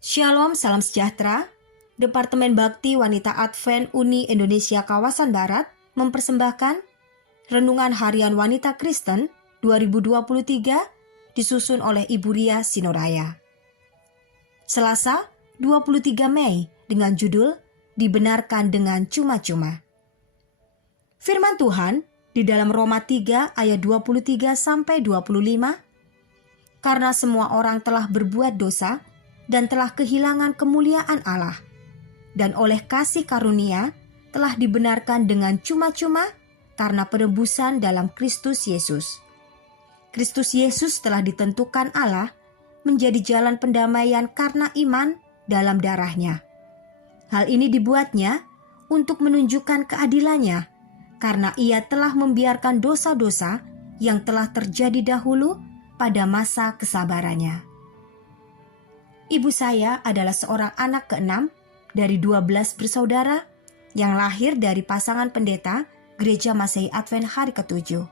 Shalom, salam sejahtera. Departemen Bakti Wanita Advent Uni Indonesia Kawasan Barat mempersembahkan Renungan Harian Wanita Kristen 2023 disusun oleh Ibu Ria Sinoraya. Selasa, 23 Mei dengan judul Dibenarkan dengan Cuma-Cuma. Firman Tuhan di dalam Roma 3 ayat 23 sampai 25. Karena semua orang telah berbuat dosa dan telah kehilangan kemuliaan Allah, dan oleh kasih karunia telah dibenarkan dengan cuma-cuma karena penebusan dalam Kristus Yesus. Kristus Yesus telah ditentukan Allah menjadi jalan pendamaian karena iman dalam darah-Nya. Hal ini dibuatnya untuk menunjukkan keadilannya, karena Ia telah membiarkan dosa-dosa yang telah terjadi dahulu pada masa kesabarannya. Ibu saya adalah seorang anak ke-6 dari 12 bersaudara yang lahir dari pasangan pendeta Gereja Masehi Advent hari ke-7.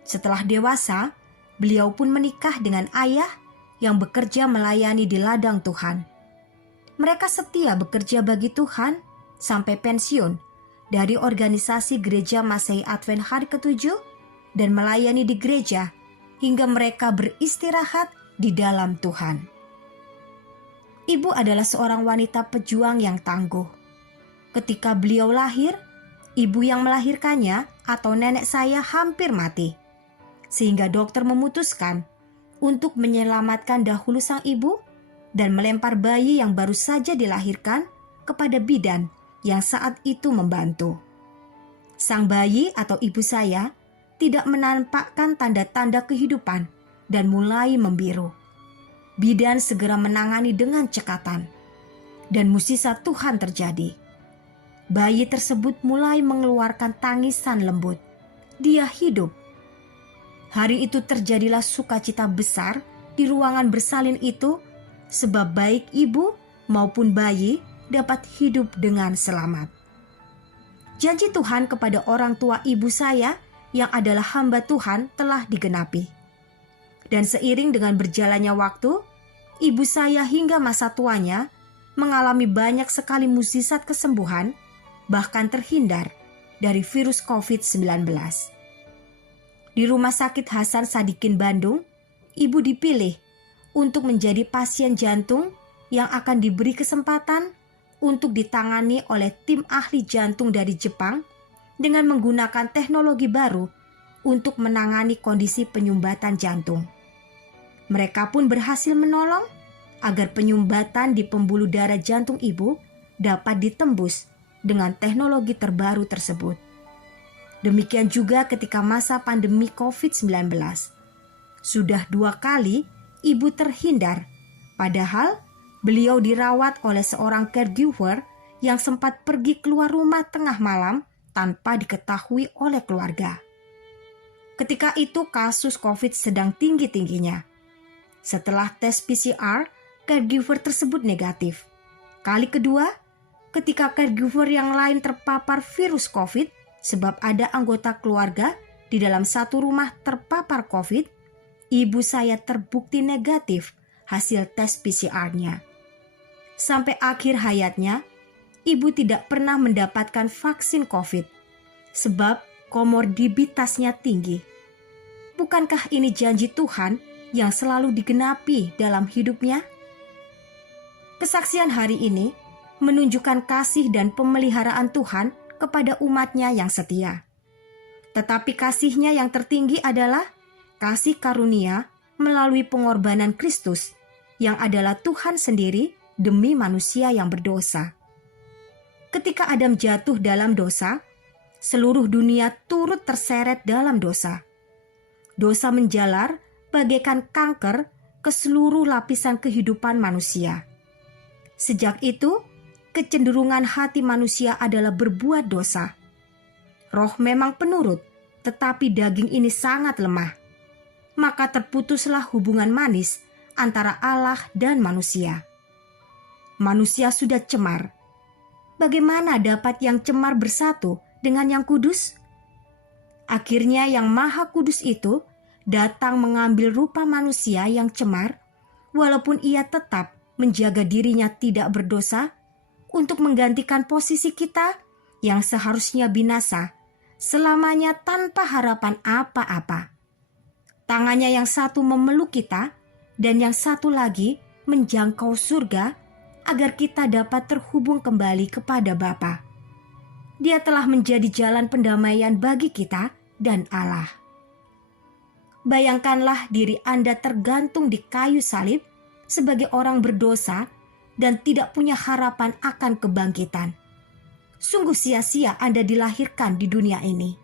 Setelah dewasa, beliau pun menikah dengan ayah yang bekerja melayani di ladang Tuhan. Mereka setia bekerja bagi Tuhan sampai pensiun dari organisasi Gereja Masehi Advent hari ke-7 dan melayani di gereja hingga mereka beristirahat di dalam Tuhan. Ibu adalah seorang wanita pejuang yang tangguh. Ketika beliau lahir, ibu yang melahirkannya atau nenek saya hampir mati. Sehingga dokter memutuskan untuk menyelamatkan dahulu sang ibu dan melempar bayi yang baru saja dilahirkan kepada bidan yang saat itu membantu. Sang bayi atau ibu saya tidak menampakkan tanda-tanda kehidupan dan mulai membiru. Bidan segera menangani dengan cekatan, dan mukjizat Tuhan terjadi. Bayi tersebut mulai mengeluarkan tangisan lembut. Dia hidup. Hari itu terjadilah sukacita besar di ruangan bersalin itu, sebab baik ibu maupun bayi dapat hidup dengan selamat. Janji Tuhan kepada orang tua ibu saya yang adalah hamba Tuhan telah digenapi. Dan seiring dengan berjalannya waktu, ibu saya hingga masa tuanya mengalami banyak sekali mukjizat kesembuhan, bahkan terhindar dari virus COVID-19. Di Rumah Sakit Hasan Sadikin Bandung, ibu dipilih untuk menjadi pasien jantung yang akan diberi kesempatan untuk ditangani oleh tim ahli jantung dari Jepang dengan menggunakan teknologi baru untuk menangani kondisi penyumbatan jantung. Mereka pun berhasil menolong agar penyumbatan di pembuluh darah jantung ibu dapat ditembus dengan teknologi terbaru tersebut. Demikian juga ketika masa pandemi COVID-19. Sudah 2 kali ibu terhindar, padahal beliau dirawat oleh seorang caregiver yang sempat pergi keluar rumah tengah malam tanpa diketahui oleh keluarga. Ketika itu kasus COVID sedang tinggi-tingginya. Setelah tes PCR, caregiver tersebut negatif. Kali kedua, ketika caregiver yang lain terpapar virus COVID, sebab ada anggota keluarga di dalam satu rumah terpapar COVID, ibu saya terbukti negatif hasil tes PCR-nya. Sampai akhir hayatnya, ibu tidak pernah mendapatkan vaksin COVID, sebab komorbiditasnya tinggi. Bukankah ini janji Tuhan yang selalu digenapi dalam hidupnya? Kesaksian hari ini menunjukkan kasih dan pemeliharaan Tuhan kepada umat-Nya yang setia. Tetapi kasih-Nya yang tertinggi adalah kasih karunia melalui pengorbanan Kristus yang adalah Tuhan sendiri demi manusia yang berdosa. Ketika Adam jatuh dalam dosa, seluruh dunia turut terseret dalam dosa. Dosa menjalar bagaikan kanker ke seluruh lapisan kehidupan manusia. Sejak itu, kecenderungan hati manusia adalah berbuat dosa. Roh memang penurut, tetapi daging ini sangat lemah. Maka terputuslah hubungan manis antara Allah dan manusia. Manusia sudah cemar. Bagaimana dapat yang cemar bersatu dengan yang kudus? Akhirnya yang Maha Kudus itu datang mengambil rupa manusia yang cemar, walaupun ia tetap menjaga dirinya tidak berdosa untuk menggantikan posisi kita yang seharusnya binasa selamanya tanpa harapan apa-apa. Tangannya yang satu memeluk kita dan yang satu lagi menjangkau surga agar kita dapat terhubung kembali kepada Bapa. Dia telah menjadi jalan pendamaian bagi kita dan Allah. Bayangkanlah diri Anda tergantung di kayu salib sebagai orang berdosa dan tidak punya harapan akan kebangkitan. Sungguh sia-sia Anda dilahirkan di dunia ini.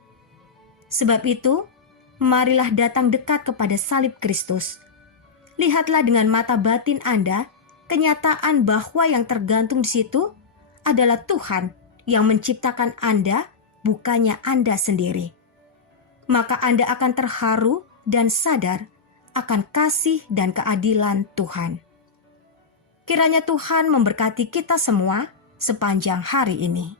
Sebab itu, marilah datang dekat kepada salib Kristus. Lihatlah dengan mata batin Anda kenyataan bahwa yang tergantung di situ adalah Tuhan yang menciptakan Anda, bukannya Anda sendiri. Maka Anda akan terharu dan sadar akan kasih dan keadilan Tuhan. Kiranya Tuhan memberkati kita semua sepanjang hari ini.